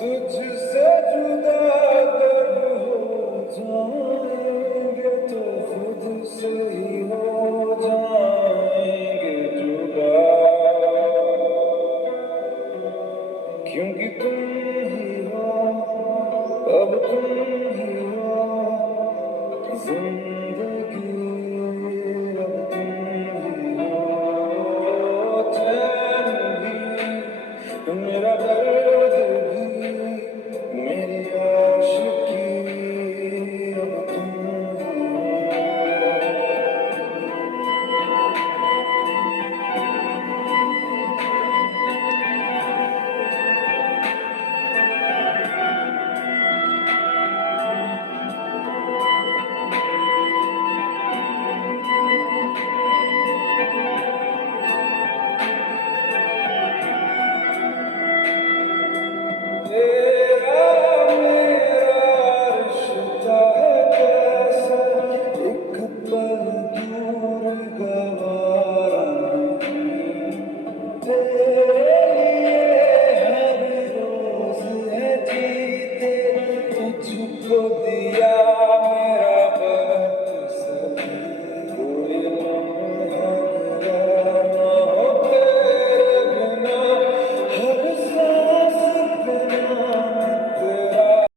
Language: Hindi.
तुझसे जुदा अगर हो जाएंगे तो खुद से ही हो जाएंगे जुदा, क्योंकि तुम ही हो, अब तुम ही हो जिंदगी।